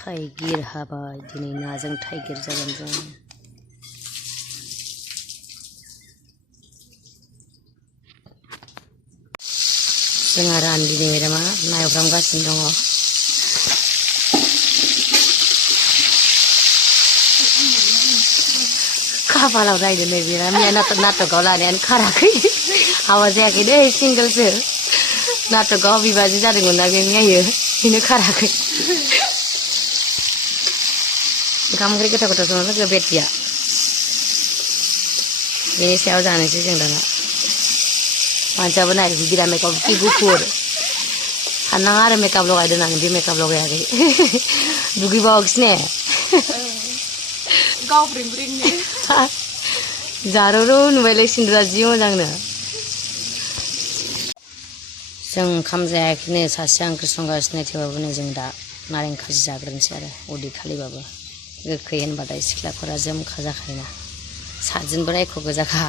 थाइगिर हाबाय दिनै नाजों थाइगिर जागोन जों जोंहा रान्दिनि मेदामा ना एवफ्रामगासिनो दङ खाफालाव नायदो नैबे मैया नाटकआव लानायानो खाराखै हाबा जायाखै दै सिंगोलसो नाटकआव बिबाजै जादोंमोन ना बे मैयायो बेनो खाराखै ओंखाम ओंख्रि गोथाव गोथाव संनो लोगो बेटिया बेनि सायाव जानोसै जों दाना मानसियाबो नाय बिरा मेकआप जि गुफुर साननाङा आरो मेकआप लगायदों होननानै बे मेकआप लगायाखै दुगैबावाखैसो ने जारौ नुबायलाय सिन्दुरा जि मोजांनो जों ओंखाम जायाखैनो सासेया ओंख्रि संगासिनो थेवबाबो नै जों दा नारें खाजि जाग्रोनोसै आरो उदै खालिबाबो गोखै होनबाथाय सिख्लाफोरा जोमखा जाखायोना सातजोनबो रायख' गोजाखा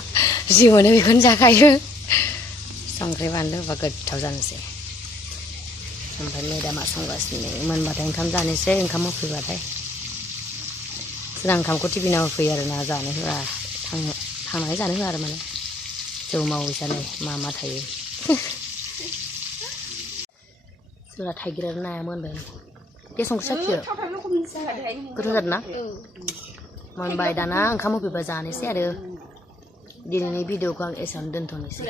जि मोनो बेखौनो जाखायो संख्रि बानलु होबा गोथाव जानोसै ओमफ्राय मेदामा संगासिनो मोनबाथाय ओंखाम जानोसै ओंखाम होफैबाथाय जोंना ओंखामखौ टिफिनाव होफैयो आरो ना जानो होआ थांनानै जानो होआ आरो माने जौ मावै जानाय मा थायो जोंना थाइगिर आरो नाया मोनबाय बे संख्रि साखियो गोथाव जादों ना मोनबाय दाना ओंखाम होफैबा जानोसै आरो दिनैनि भिडिअखौ आं एसेयावनो दोनथ'नोसै